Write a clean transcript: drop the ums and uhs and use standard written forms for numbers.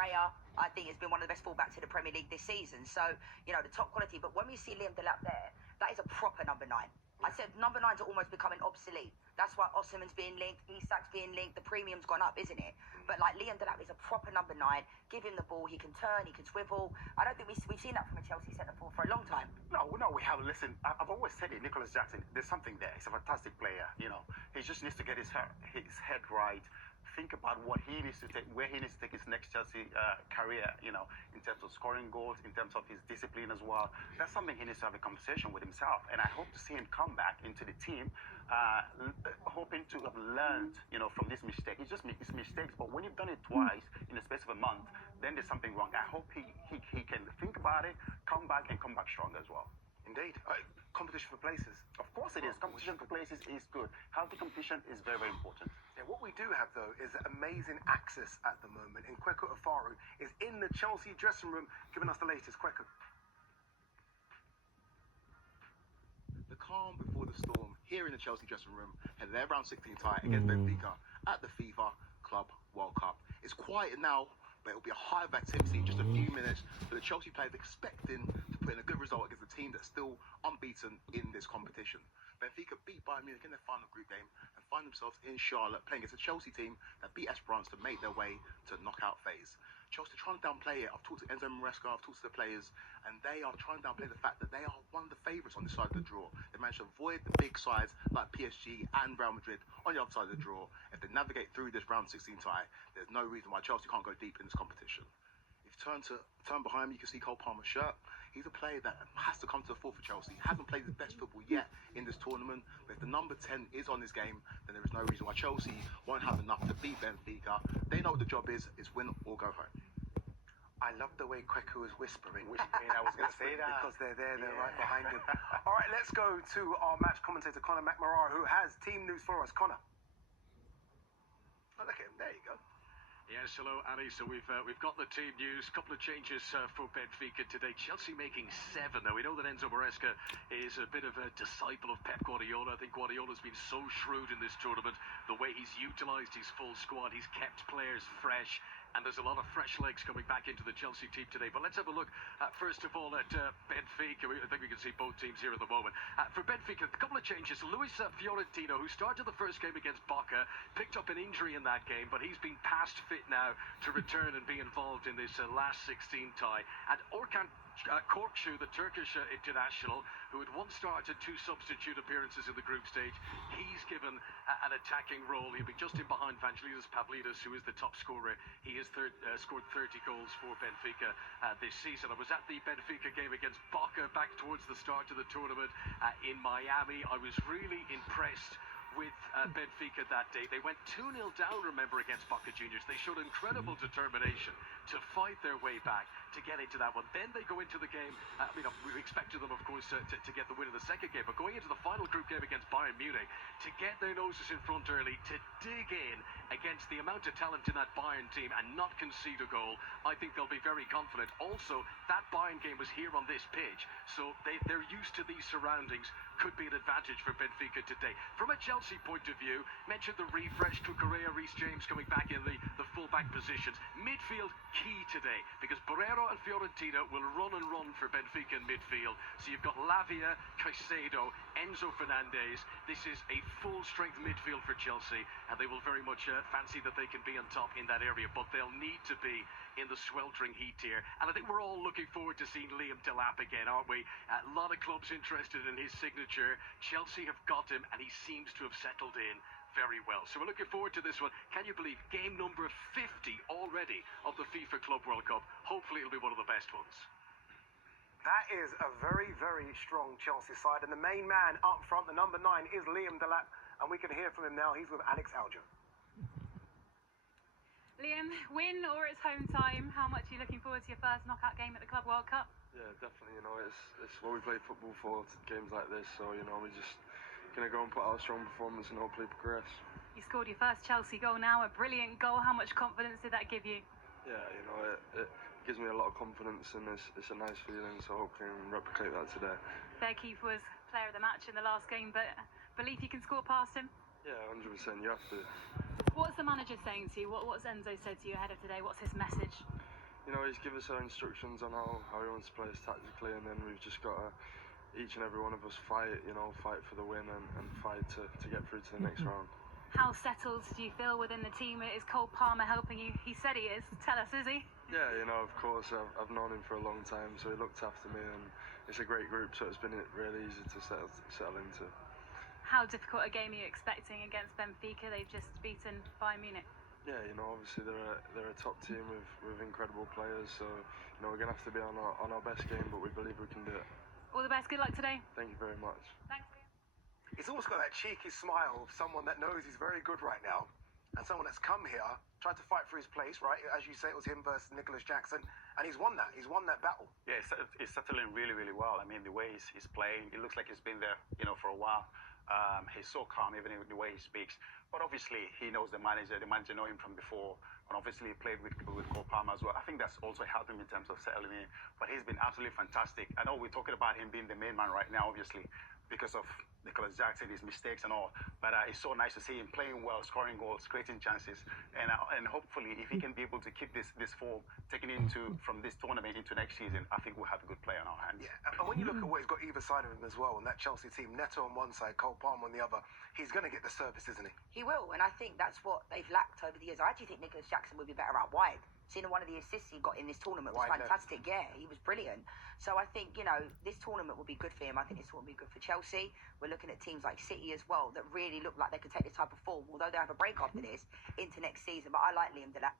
Correa, I think, has been one of the best fullbacks in the Premier League this season. So, you know, the top quality. But when we see Liam Delap there, that is a proper number 9. I said number 9s are almost becoming obsolete. That's why Osimhen's being linked, Isak's being linked, the premium's gone up, isn't it? But like Liam Delap is a proper number 9. Give him the ball, he can turn, he can swivel. I don't think we've seen that from a Chelsea centre-forward for a long time. No, we have. Listen, I've always said it, Nicholas Jackson, there's something there. He's a fantastic player, you know. He just needs to get his head right. Think about what he needs to take, where he needs to take his next Chelsea career, you know, in terms of scoring goals, in terms of his discipline as well. That's something he needs to have a conversation with himself. And I hope to see him come back into the team, hoping to have learned, you know, from this mistake. He just makes mistakes, but when you've done it twice in the space of a month, then there's something wrong. I hope he can think about it, come back strong as well. Indeed. Competition for places. Of course it is. Competition for places is good. Healthy competition is very, very important. Yeah, what we do have, though, is amazing access at the moment. And Kweku Afaru is in the Chelsea dressing room giving us the latest. Kweku. The calm before the storm here in the Chelsea dressing room and their round 16 tie against Benfica at the FIFA Club World Cup. It's quiet now, but it'll be a hive activity in just a few minutes for the Chelsea players expecting to put in a good result against a team that's still unbeaten in this competition. Benfica beat Bayern Munich in their final group game and find themselves in Charlotte playing against a Chelsea team that beat Esperance to make their way to the knockout phase. Chelsea trying to downplay it. I've talked to Enzo Maresca, I've talked to the players, and they are trying to downplay the fact that they are one of the favourites on this side of the draw. They managed to avoid the big sides like PSG and Real Madrid on the other side of the draw. If they navigate through this round 16 tie, there's no reason why Chelsea can't go deep in this competition. If you turn behind me, you can see Cole Palmer's shirt. He's a player that has to come to the fore for Chelsea. He hasn't played his best football yet in this tournament, but if the number 10 is on this game, then there is no reason why Chelsea won't have enough to beat Benfica. They know what the job is win or go home. I love the way Kweku is whispering. I was going to say that. Because they're there, they're right behind him. All right, let's go to our match commentator, Conor McMorara, who has team news for us. Conor. Oh, look at him. There you go. Yes, hello, Annie. So we've got the team news. Couple of changes for Benfica today. Chelsea making 7. Now, we know that Enzo Maresca is a bit of a disciple of Pep Guardiola. I think Guardiola's been so shrewd in this tournament. The way he's utilised his full squad, he's kept players fresh. And there's a lot of fresh legs coming back into the Chelsea team today. But let's have a look, first of all, at Benfica. I think we can see both teams here at the moment. For Benfica, a couple of changes. Luis Fiorentino, who started the first game against Boca, picked up an injury in that game, but he's been past fit now to return and be involved in this last 16 tie. And Orkan Korkçu, the Turkish international, who had once started 2 substitute appearances in the group stage, he's given an attacking role. He'll be just in behind Vangelis Pavlidis, who is the top scorer. He has scored 30 goals for Benfica this season. I was at the Benfica game against Boca back towards the start of the tournament in Miami. I was really impressed with Benfica that day. They went 2-0 down, remember, against Boca Juniors. They showed incredible determination to fight their way back to get into that one. Then they go into the game. We expected them, of course, to get the win in the second game, but going into the final group game against Bayern Munich, to get their noses in front early, to dig in against the amount of talent in that Bayern team and not concede a goal, I think they'll be very confident. Also, that Bayern game was here on this pitch, so they're used to these surroundings. Could be an advantage for Benfica today. From a Chelsea point of view, mentioned the refresh to Correa, Reece James coming back in the full-back positions. Midfield key today, because Borrero and Fiorentino will run for Benfica in midfield. So you've got Lavia, Caicedo, Enzo Fernandez. This is a full-strength midfield for Chelsea, and they will very much fancy that they can be on top in that area, but they'll need to be in the sweltering heat here. And I think we're all looking forward to seeing Liam Delap again, aren't we? A lot of clubs interested in his signature. Chelsea have got him, and he seems to have settled in very well. So we're looking forward to this one. Can you believe game number 50 already of the FIFA Club World Cup? Hopefully it'll be one of the best ones. That is a very, very strong Chelsea side. And the main man up front, the number 9, is Liam Delap. And we can hear from him now. He's with Alex Alger. Liam, win or it's home time? How much are you looking forward to your first knockout game at the Club World Cup? Yeah, definitely. It's what we play football for, games like this. So, we're just going to go and put out a strong performance and hopefully progress. You scored your first Chelsea goal now, a brilliant goal. How much confidence did that give you? Yeah, it gives me a lot of confidence, and it's a nice feeling, so hopefully I can replicate that today. Their keeper was player of the match in the last game, but believe you can score past him? Yeah, 100%, you have to. What's the manager saying to you? What's Enzo said to you ahead of today? What's his message? you know, he's given us our instructions on how he wants to play us tactically, and then we've just got to, each and every one of us fight for the win and fight to get through to the next round. How settled do you feel within the team? Is Cole Palmer helping you? He said he is. Tell us, is he? Yeah, you know, of course, I've known him for a long time, so he looked after me, and it's a great group, so it's been really easy to settle into. How difficult a game are you expecting against Benfica? They've just beaten Bayern Munich. Yeah, you know, obviously they're a top team with incredible players, so you know we're gonna have to be on our best game, but we believe we can do it. All the best. Good luck today. Thank you very much. Thanks. He's almost got that cheeky smile of someone that knows he's very good right now, and someone that's come here, tried to fight for his place, right? As you say, it was him versus Nicholas Jackson, and he's won that. He's won that battle. Yeah, he's settling really, really well. I mean, the way he's playing, it looks like he's been there, you know, for a while. He's so calm, even in the way he speaks. But obviously, he knows the manager. The manager know him from before, and obviously he played with Cole Palmer as well. I think that's also helped him in terms of settling in. But he's been absolutely fantastic. I know we're talking about him being the main man right now, obviously, because of Nicholas Jackson, his mistakes and all. But it's so nice to see him playing well, scoring goals, creating chances, and hopefully, if he can be able to keep this form taken from this tournament into next season, I think we'll have a good player on our hands. Yeah, and when you look at what he's got either side of him as well, and that Chelsea team, Neto on one side, Cole Palmer on the other, he's going to get the service, isn't he? He will, and I think that's what they've lacked over the years. I actually think Nicholas Jackson would be better out wide. Seeing one of the assists he got in this tournament was Wide fantastic. Yeah, he was brilliant. So I think, you know, this tournament will be good for him. I think this will be good for Chelsea. We're looking at teams like City as well that really look like they could take this type of form, although they have a break after this, into next season. But I like Liam Delap.